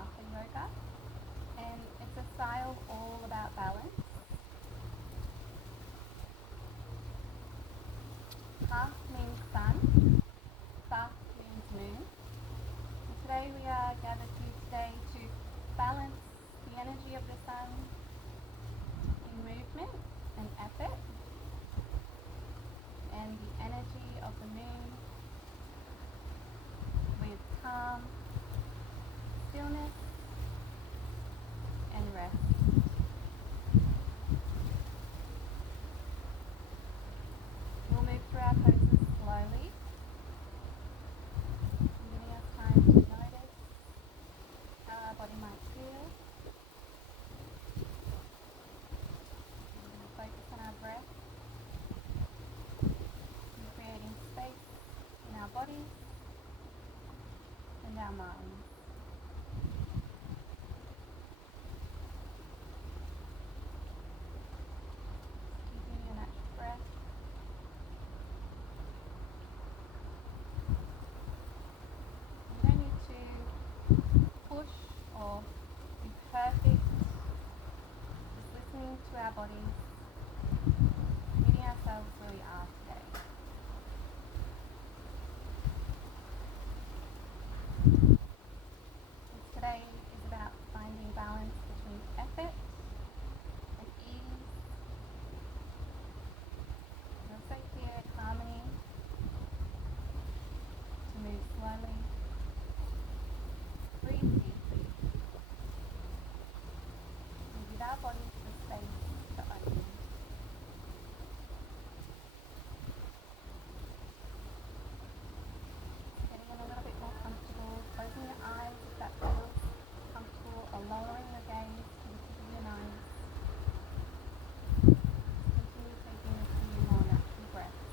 Hatha Yoga, and it's a style all about balance. Ha means sun, Sa means moon. And today we are gathered here today to balance the energy of the sun in movement and effort, and the energy of the moon with calm, stillness, and rest. We'll move through our poses slowly, giving us time to notice how our body might feel. We're going to focus on our breath and creating space in our bodies and our minds. Keeping your natural breath. You don't need to push or be perfect. Just listening to our bodies, meeting ourselves where we are today. Today is about finding balance between effort and ease. And also create harmony to move slowly, breathe deeply, and give our bodies the space to open. Getting a little bit more comfortable, closing your eyes if that feels comfortable, or lowering your gaze to the tip of your nose. Continue taking a few more natural breaths.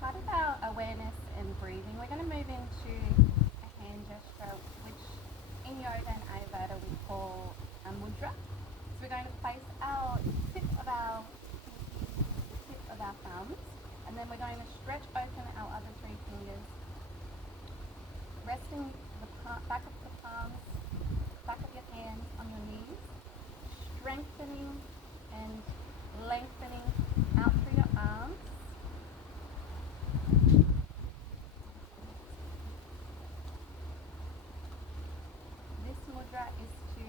Part of our awareness and breathing, we're going to move into a hand gesture, which in yoga and Ayurveda we call a mudra. So we're going to place our tip of our pinky, tip of our thumbs, and then we're going to stretch open our other three fingers, resting the back of the palms, back of your hands on your knees, strengthening and lengthening out through your arms. This mudra is to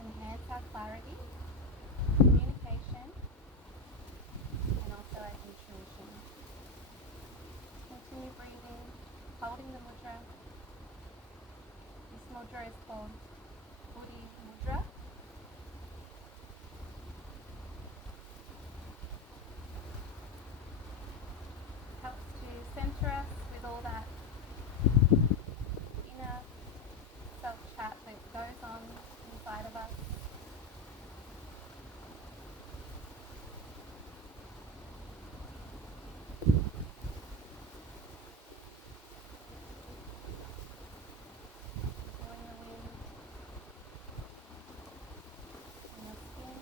enhance our clarity, communication, and also our intuition. Continue breathing, holding the mudra. This mudra is called Buddhi Mudra. Helps to center us with all that inner self-chat that goes on inside of us. Feeling the wind in your skin.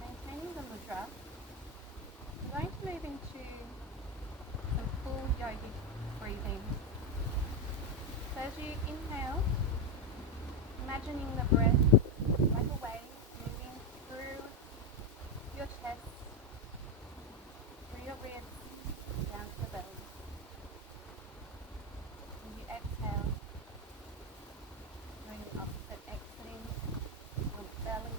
Maintaining the mudra, we're going to move into some full yogic breathing. So as you inhale, imagining the breath like a wave moving through your chest, through your ribs, down to the belly. And you exhale, doing the opposite, exiting your belly,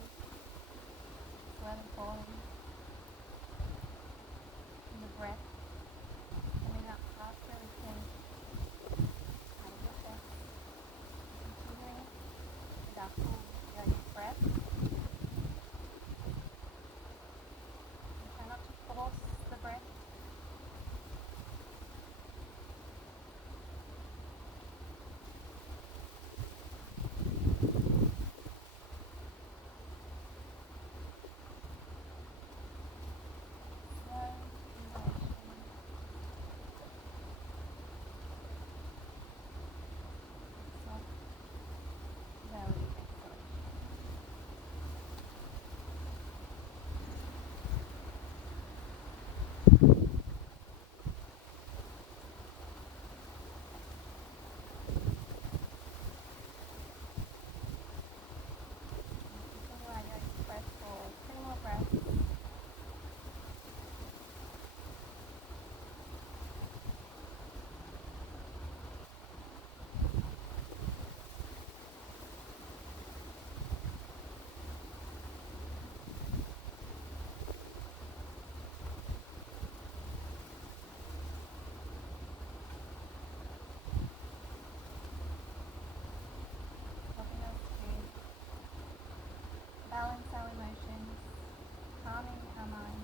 our mind.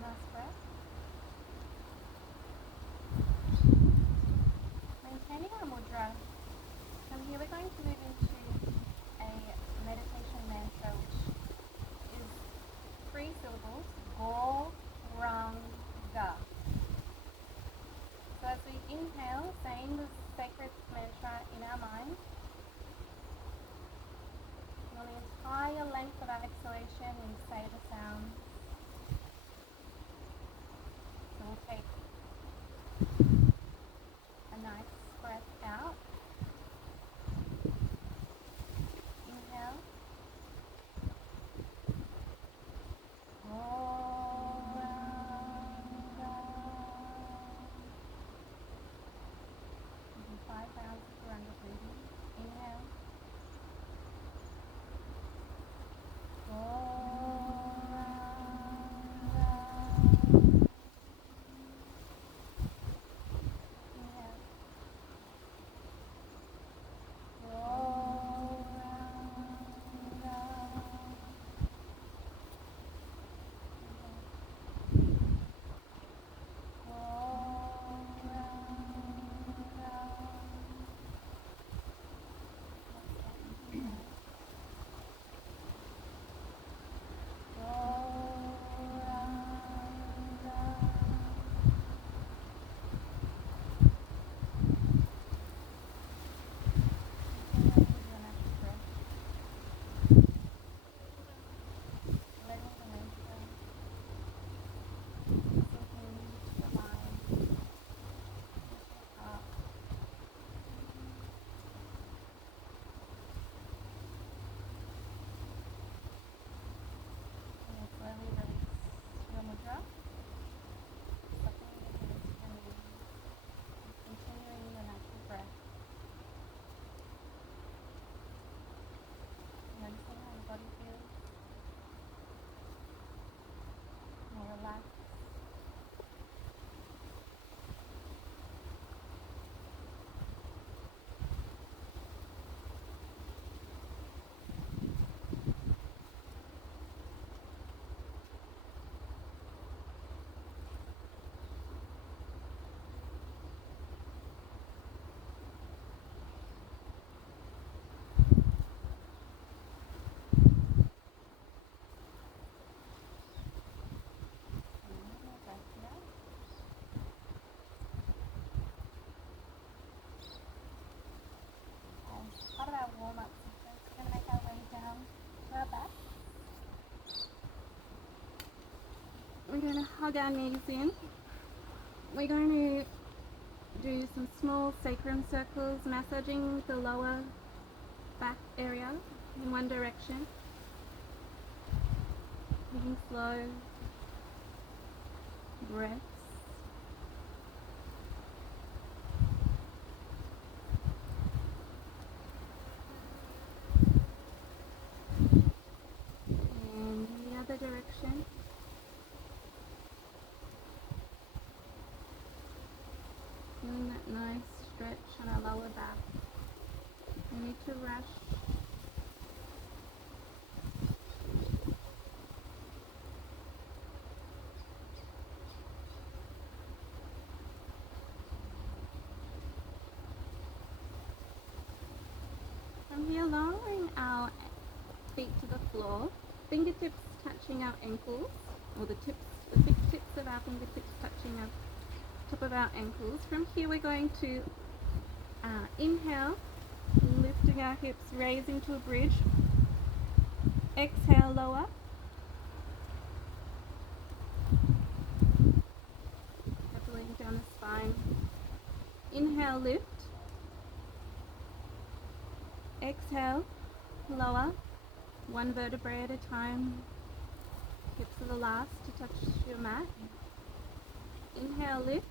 Last breath. Maintaining our mudra. From here we're going to move into a meditation mantra which is 3 syllables. Gauranga. So as we inhale, saying the sacred mantra in our mind, on the entire length of our exhalation we say the sound. So we'll take a nice breath out. Inhale. Gauranga. Do 5 rounds of Gauranga breathing. Inhale. Part of our warm-up sequence, we're going to make our way down to our back. We're going to hug our knees in. We're going to do some small sacrum circles, massaging the lower back area in one direction. Taking slow breaths. And in the other direction. Feeling that nice stretch on our lower back. No need to rush. From here, lowering our feet to the floor, fingertips touching our ankles, or the big tips of our fingertips touching our top of our ankles. From here, we're going to inhale, lifting our hips, raising to a bridge. Exhale, lower. Pedaling down the spine. Inhale, lift. Exhale, lower. One vertebrae at a time. Hips are the last to touch your mat. Inhale, lift.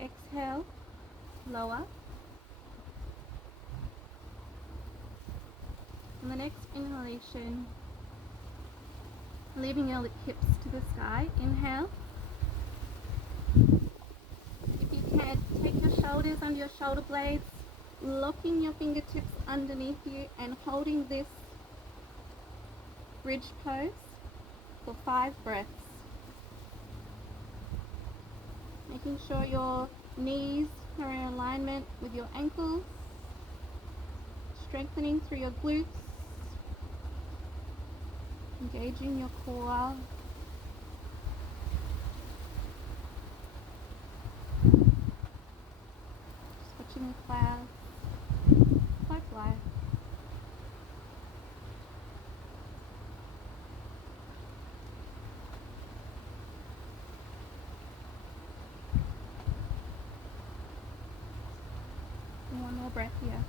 Exhale, lower. On the next inhalation, leaving your hips to the sky. Inhale. If you can, take your shoulders under your shoulder blades. locking your fingertips underneath you and holding this bridge pose for 5 breaths. Making sure your knees are in alignment with your ankles, strengthening through your glutes, engaging your core. Just watching the clouds fly by. And one more breath here.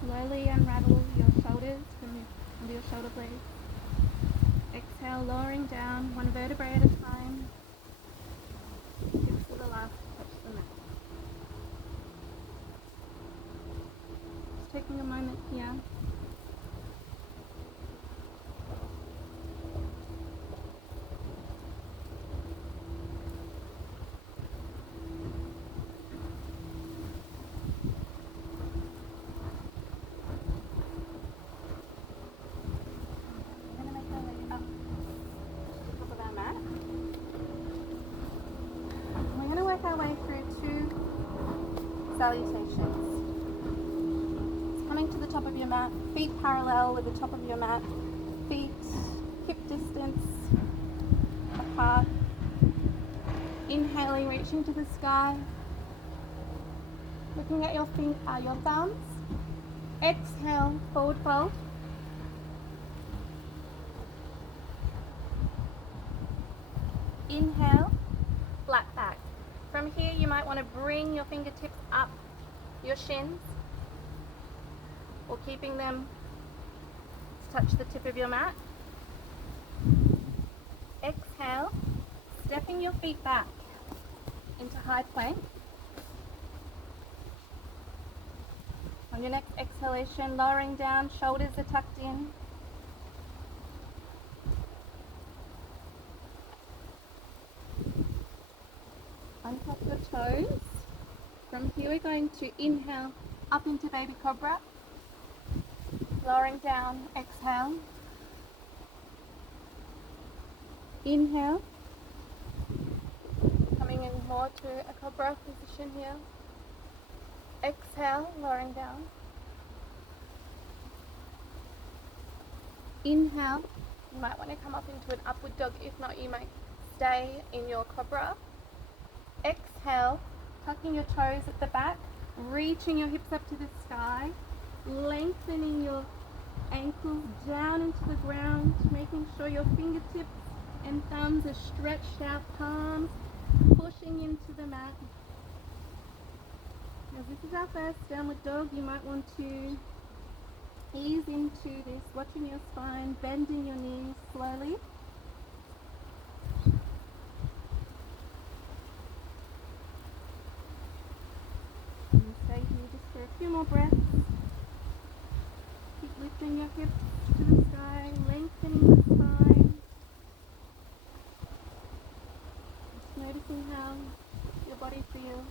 Slowly unravel your shoulders from your shoulder blades. Exhale, lowering down one vertebrae at a time. Hips are the last to touch the mat. Just taking a moment here. We're going to make our way up to the top of our mat. We're going to work our way through 2 salutations. Coming to the top of your mat, feet parallel with the top of your mat, feet hip distance apart. Inhaling, reaching to the sky. Looking at your thumbs. Exhale, forward fold. Inhale, flat back. From here, you might want to bring your fingertips up your shins, or keeping them to touch the tip of your mat. Exhale, stepping your feet back into high plank. On your next exhalation, lowering down, shoulders are tucked in. Untap your toes. From here, we're going to inhale up into baby cobra. Lowering down, exhale. Inhale. Coming in more to a cobra position here. Exhale, lowering down. Inhale. You might want to come up into an upward dog. If not, you might stay in your cobra. Exhale, tucking your toes at the back, reaching your hips up to the sky, lengthening your ankles down into the ground, making sure your fingertips and thumbs are stretched out, palms pushing into the mat. As this is our first downward dog, you might want to ease into this, watching your spine, bending your knees slowly. And stay here just for a few more breaths. Keep lifting your hips to the sky, lengthening the spine. Just noticing how your body feels.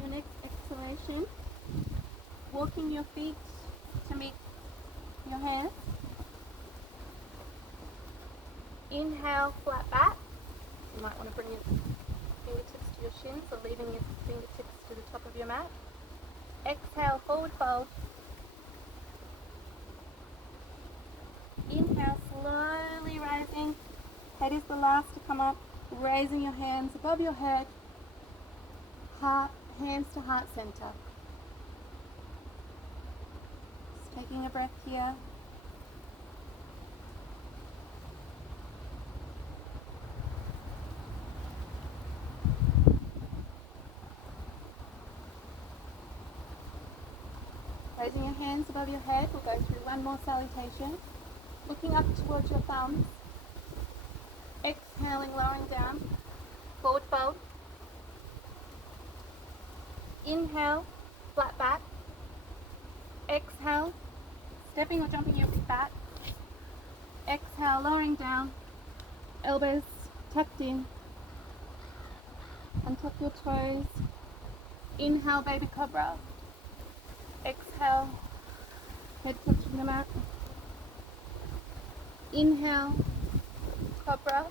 Your next exhalation, walking your feet to meet your hands. Inhale, flat back. You might want to bring your fingertips to your shins or leaving your fingertips to the top of your mat. Exhale, forward fold. Inhale, slowly rising. Head is the last to come up. Raising your hands above your head. Heart, hands to heart center. Just taking a breath here. Raising your hands above your head, we'll go through one more salutation. Looking up towards your thumbs. Exhaling, lowering down. Forward fold. Inhale, flat back. Exhale, stepping or jumping your feet back. Exhale, lowering down, elbows tucked in. Untuck your toes. Inhale, baby cobra. Exhale, head touching the mat. Inhale, cobra.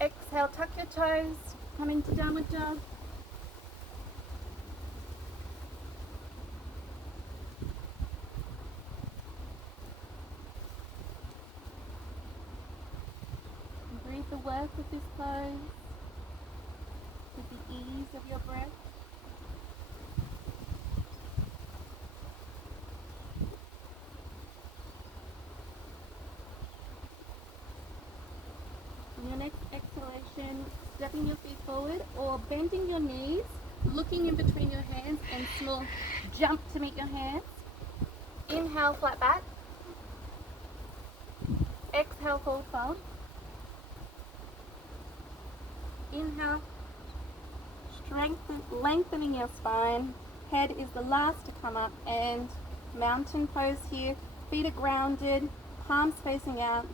Exhale, tuck your toes, come into downward dog. Breathe the work of this pose with the ease of your breath. On your next exhalation, stepping your feet forward or bending your knees, looking in between your hands and small jump to meet your hands. Inhale, flat back. Exhale, forward fold. Inhale, lengthening your spine. Head is the last to come up, and mountain pose here. Feet are grounded, palms facing out,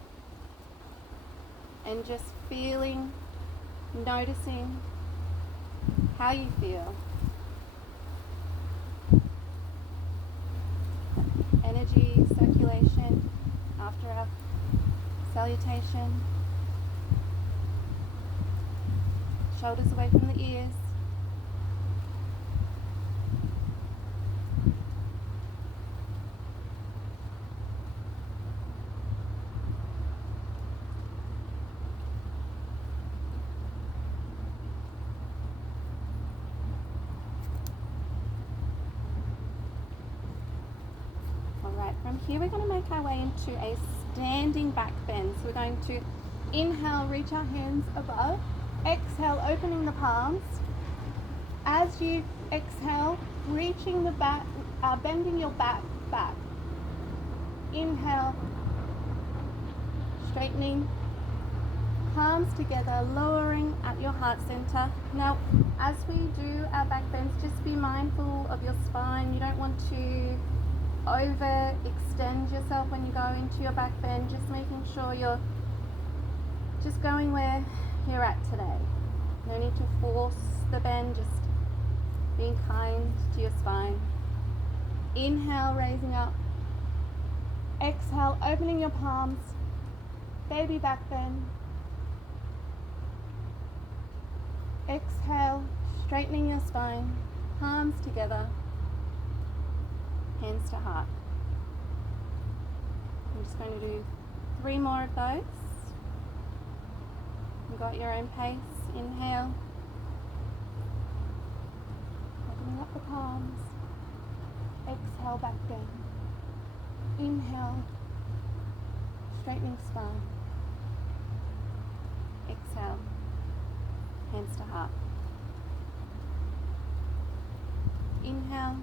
and just feeling, noticing how you feel. Energy, circulation after our salutation. Shoulders away from the ears. Alright, from here we're going to make our way into a standing back bend. So we're going to inhale, reach our hands above. Exhale, opening the palms. As you exhale, reaching the back, bending your back. Inhale, straightening, palms together, lowering at your heart center. Now, as we do our back bends, just be mindful of your spine. You don't want to overextend yourself when you go into your back bend. Just making sure you're just going where you're at today. No need to force the bend, just being kind to your spine. Inhale, raising up. Exhale, opening your palms. Baby back bend. Exhale, straightening your spine. Palms together. Hands to heart. I'm just going to do 3 more of those. You've got your own pace. Inhale. Opening up the palms. Exhale, back down. Inhale. Straightening spine. Exhale. Hands to heart. Inhale.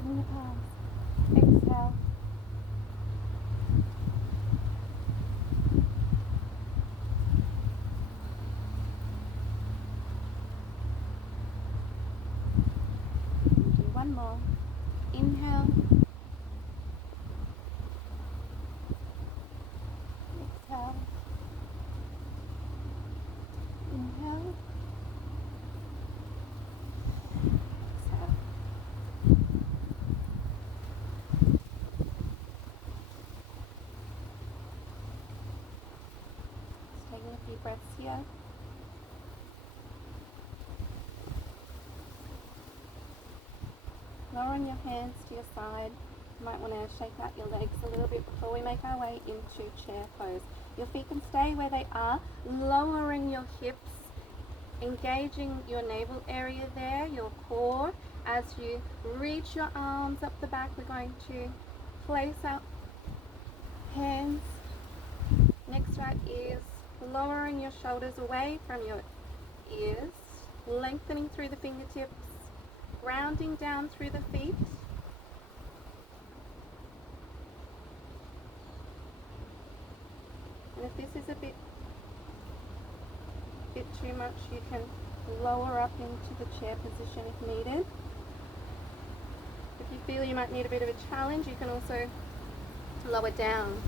Opening the palms. Exhale. One more. Inhale. Exhale. Inhale. Exhale. Just taking a few breaths here. Lowering your hands to your side. You might want to shake out your legs a little bit before we make our way into chair pose. Your feet can stay where they are, lowering your hips, engaging your navel area there, your core. As you reach your arms up the back, we're going to place our hands next to our ears, lowering your shoulders away from your ears, lengthening through the fingertips, grounding down through the feet. And if this is a bit too much, you can lower up into the chair position if needed. If you feel you might need a bit of a challenge, you can also lower down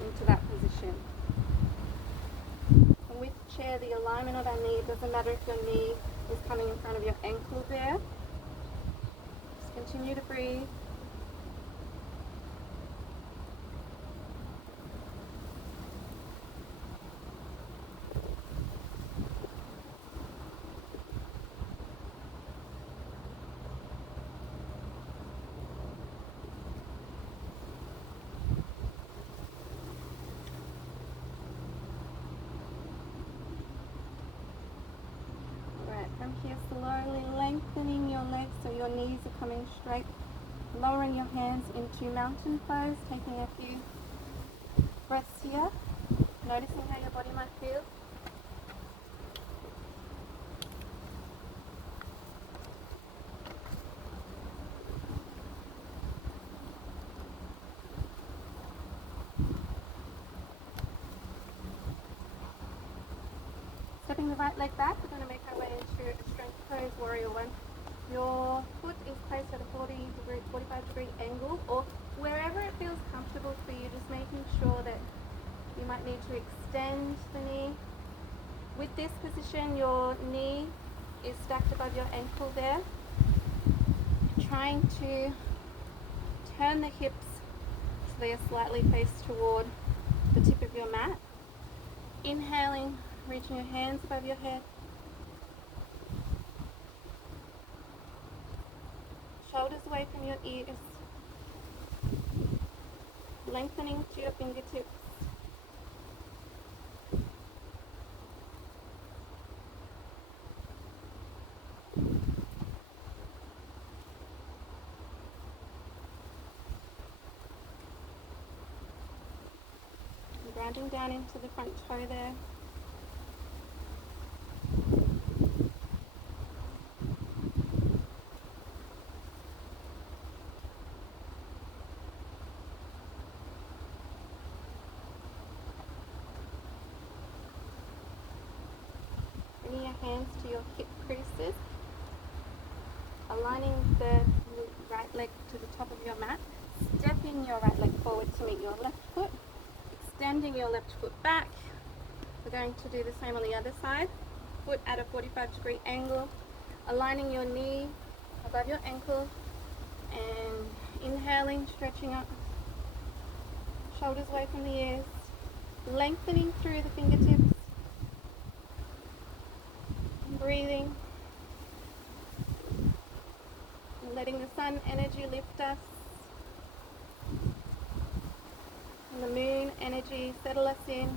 into that position. And with chair, the alignment of our knee, it doesn't matter if your knee is coming in front of your ankle there. Just continue to breathe. From here, slowly lengthening your legs so your knees are coming straight. Lowering your hands into mountain pose, taking a few breaths here. Noticing how your body might feel. Stepping the right leg back, we're going to make our way into a strength pose, warrior one. Your foot is placed at a 45 degree angle, or wherever it feels comfortable for you, just making sure that you might need to extend the knee. With this position, your knee is stacked above your ankle there. Trying to turn the hips so they are slightly faced toward the tip of your mat. Inhaling, reaching your hands above your head. Shoulders away from your ears. Lengthening to your fingertips. And grounding down into the front toe there. Bringing your hands to your hip creases, aligning the right leg to the top of your mat, stepping your right leg forward to meet your left foot, extending your left foot back. We're going to do the same on the other side. Foot at a 45 degree angle, aligning your knee above your ankle, and inhaling, stretching up, shoulders away from the ears, lengthening through the fingertips. Breathing, and letting the sun energy lift us, and the moon energy settle us in.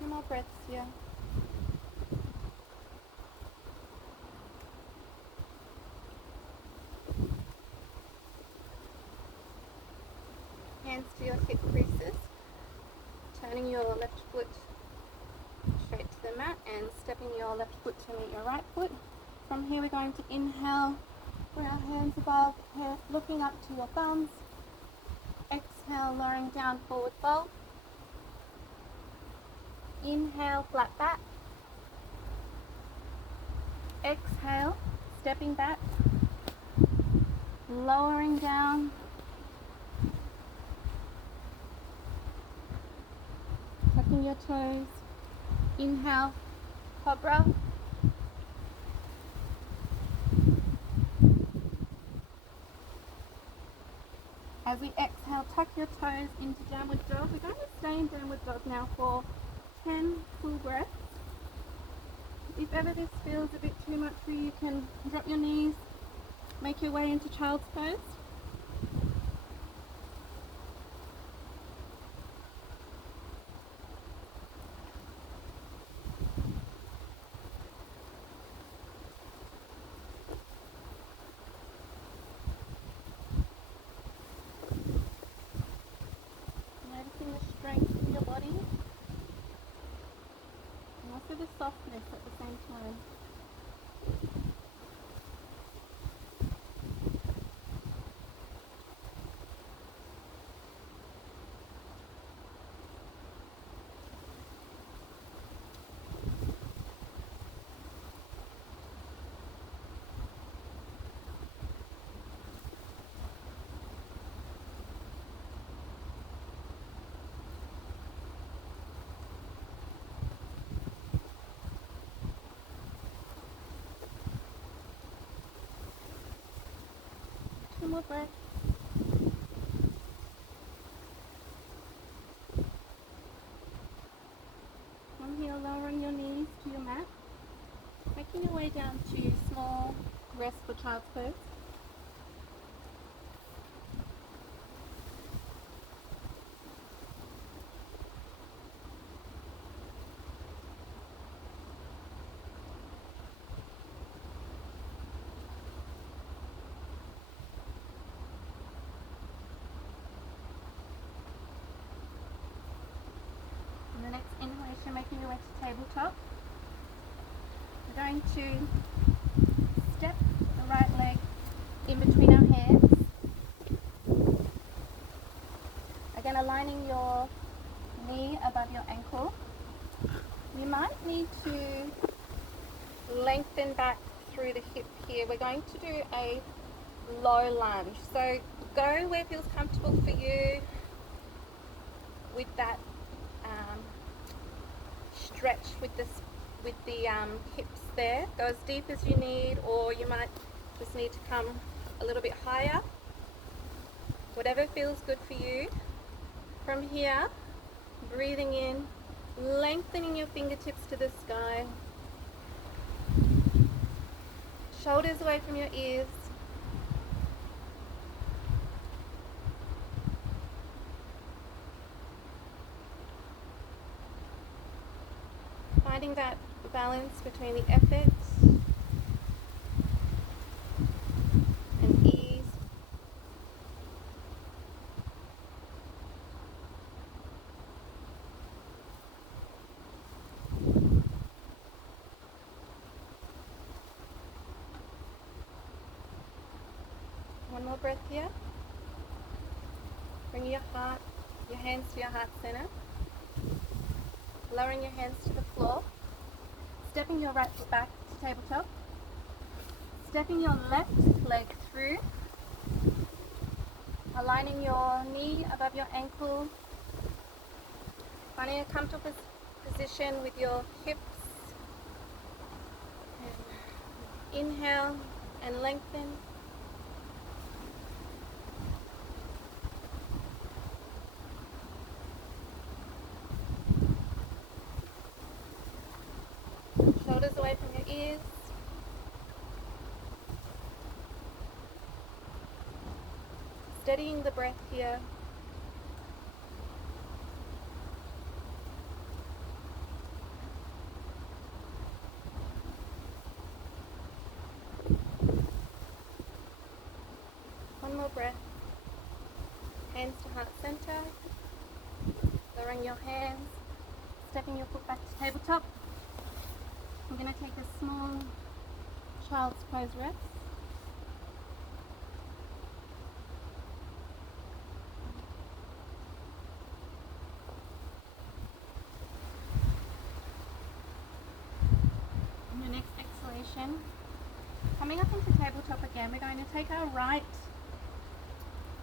Two more breaths here. Hands to your hip creases, turning your left foot straight to the mat and stepping your left foot to meet your right foot. From here we're going to inhale, bring our hands above, looking up to your thumbs. Exhale, lowering down, forward fold. Inhale, flat back. Exhale, stepping back, lowering down. Tucking your toes. Inhale, cobra. As we exhale, tuck your toes into downward dog. We're going to stay in downward dog now for 10 full breaths. If ever this feels a bit too much for you, you can drop your knees, make your way into child's pose. Noticing the strength in your body and also the softness at the same time. more breath. From here, lowering your knees to your mat, making your way down to small rest for child's pose. On the next inhalation, making your way to tabletop. We're going to step the right leg in between our hands. Again, aligning your knee above your ankle. You might need to lengthen back through the hip here. We're going to do a low lunge. So go where it feels comfortable for you with that stretch with the hips there. Go as deep as you need, or you might just need to come a little bit higher. Whatever feels good for you. From here, breathing in, lengthening your fingertips to the sky. Shoulders away from your ears. Finding that balance between the effort and ease. One more breath here. Bring your hands to your heart center. Lowering your hands to the floor. Stepping your right foot back to tabletop. Stepping your left leg through. Aligning your knee above your ankle. Finding a comfortable position with your hips. And inhale and lengthen. Shoulders away from your ears. Steadying the breath here. One more breath. Hands to heart center. Lowering your hands. Stepping your foot back to tabletop. We're going to take a small child's pose rest. On your next exhalation, coming up into tabletop again, we're going to take our right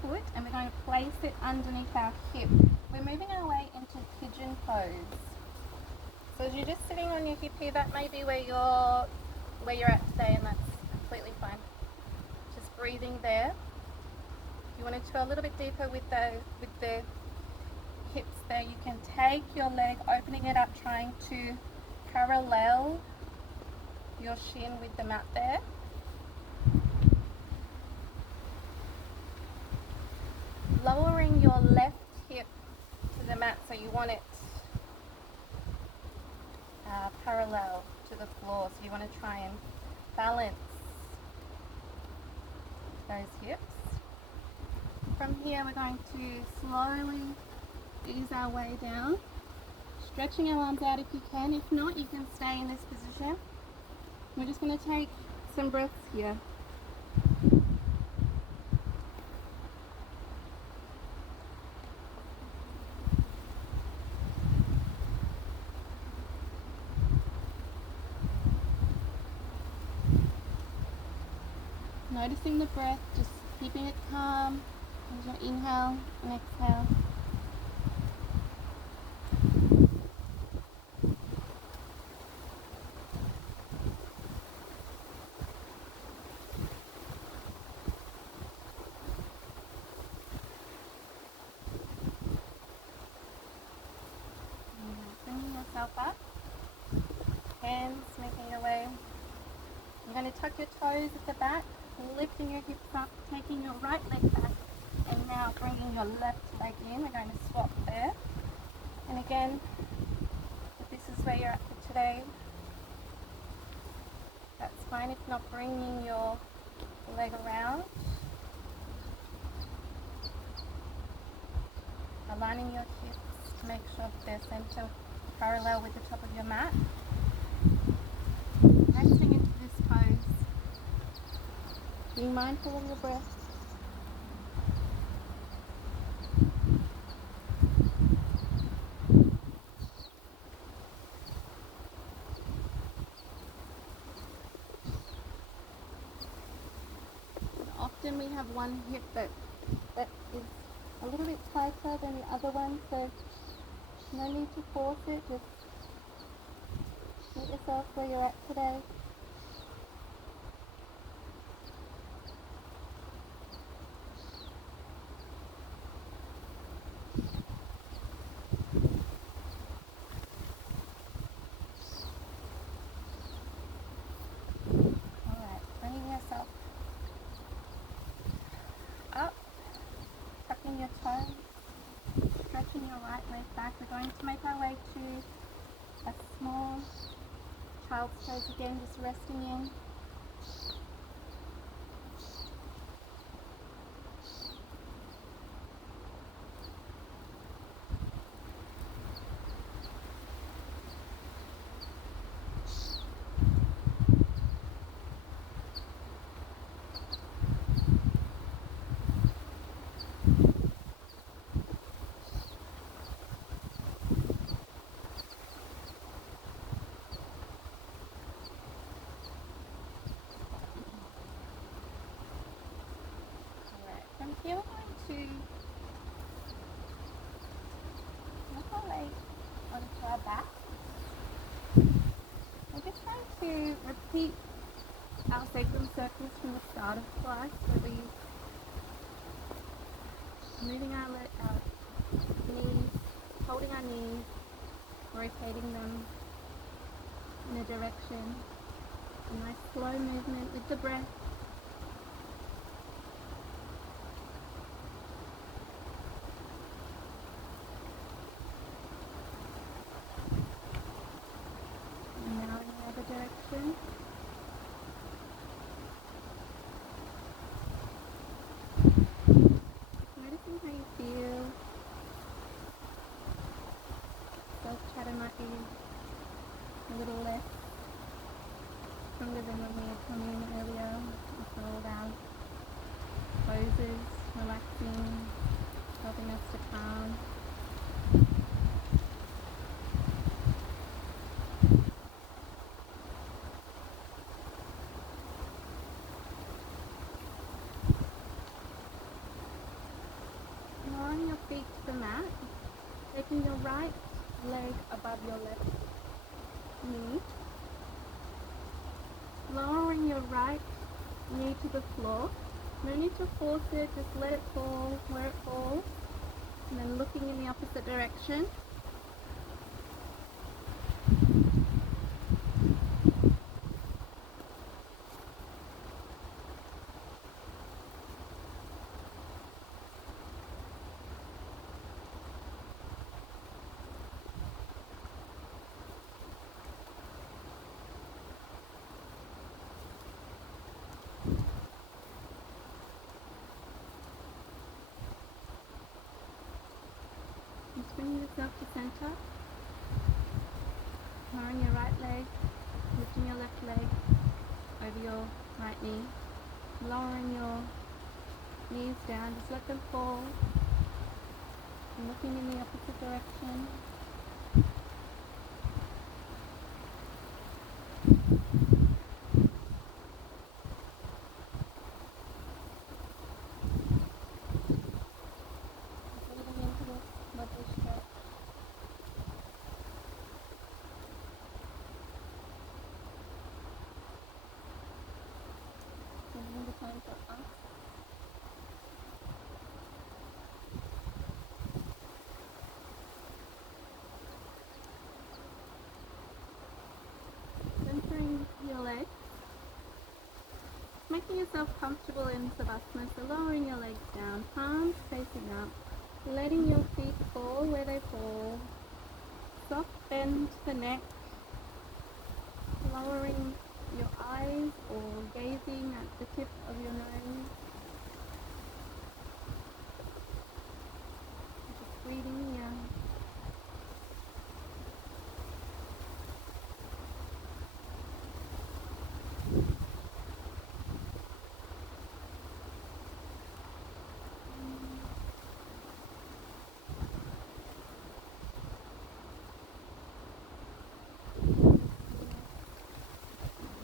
foot and we're going to place it underneath our hip. We're moving our way into pigeon pose. So as you're just sitting on your hip here, that may be where you're at today, and that's completely fine. Just breathing there. If you want to go a little bit deeper with the hips there, you can take your leg, opening it up, trying to parallel your shin with the mat there. Lowering your left hip to the mat, so you want it parallel to the floor, so you want to try and balance those hips. From here, we're going to slowly ease our way down, stretching our arms out if you can. If not, you can stay in this position. We're just going to take some breaths here. Noticing the breath, just keeping it calm as you inhale and exhale. yourself up. Hands making your way. You're going to tuck your toes at the back, lifting your hips up, taking your right leg back, and now bringing your left leg in. We're going to swap there. And again, if this is where you're at for today, that's fine. If not, bringing your leg around, aligning your hips to make sure that they're center parallel with the top of your mat. Resting into this pose, being mindful of your breath. Often we have one hip that is a little bit tighter than the other one, so no need to force it, just meet yourself where you're at today. Alright, bringing yourself up, tucking your toes, stretching your right leg back. We're going to make our way to a small child's pose again, just resting in. From here we're going to make our way onto our back. We're just going to repeat our sacrum circles from the start of twice, where we're moving our knees, holding our knees, rotating them in a direction. A nice slow movement with the breath. Direction. Noticing how you feel. Self-chatter might be a little less stronger than when we had come in earlier. With all our poses, relaxing, helping us to calm. Lowering your feet to the mat, taking your right leg above your left knee, lowering your right knee to the floor. No need to force it, just let it fall where it falls, and then looking in the opposite direction. Just bring yourself to center. Lowering your right leg, lifting your left leg over your right knee. Lowering your knees down, just let them fall. And looking in the opposite direction. Breathing into this lovely stretch. Taking the time for us. yourself comfortable in Savasana, so lowering your legs down, palms facing up, letting your feet fall where they fall, soft bend to the neck, lowering your eyes or gazing at the tip of your nose, just breathing here.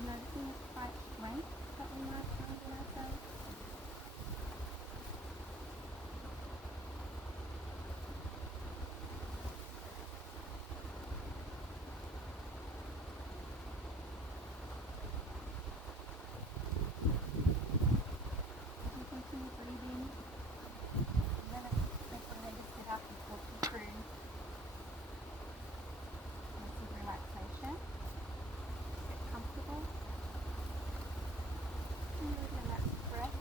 Noticing the slight strength that we might find in ourselves. And continue breathing. And then it's okay to sit up and talk you through some relaxation. Get comfortable. And with your next breath.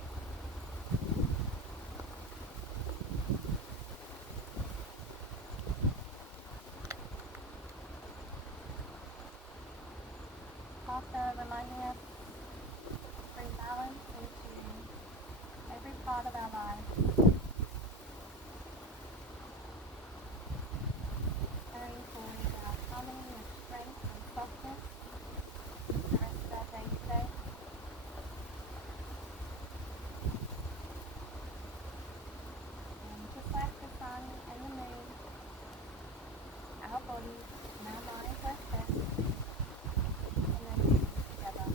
Also reminding us to bring balance into every part of our lives. Carrying forward our harmony and strength and softness the rest of our day today. And just like the sun and the moon, our bodies and our minds work best when they move together.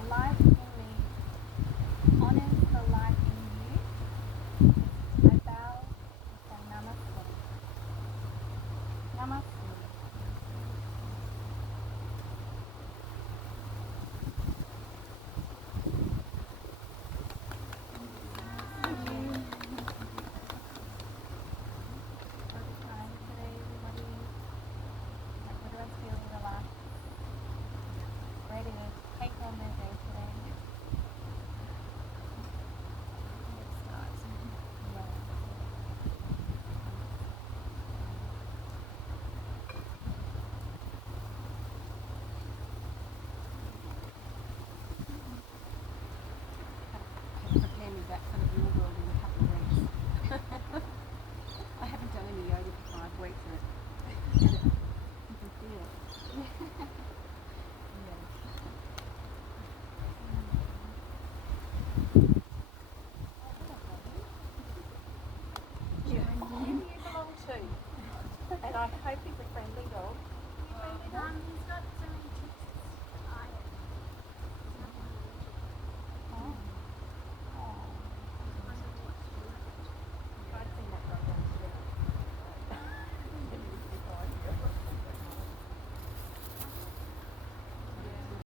the light in me honors the light in you. I bow and say namaste. Namaste. Over time today, everybody, everyone feels relaxed, ready to take on their day today. Yeah. Prepare me back for the real world in a couple of weeks. I haven't done any yoga for 5 weeks and you can feel it. Yeah. Yeah. Who do you belong to? And I hope he's a friendly dog. Are you a friendly dog? He's got some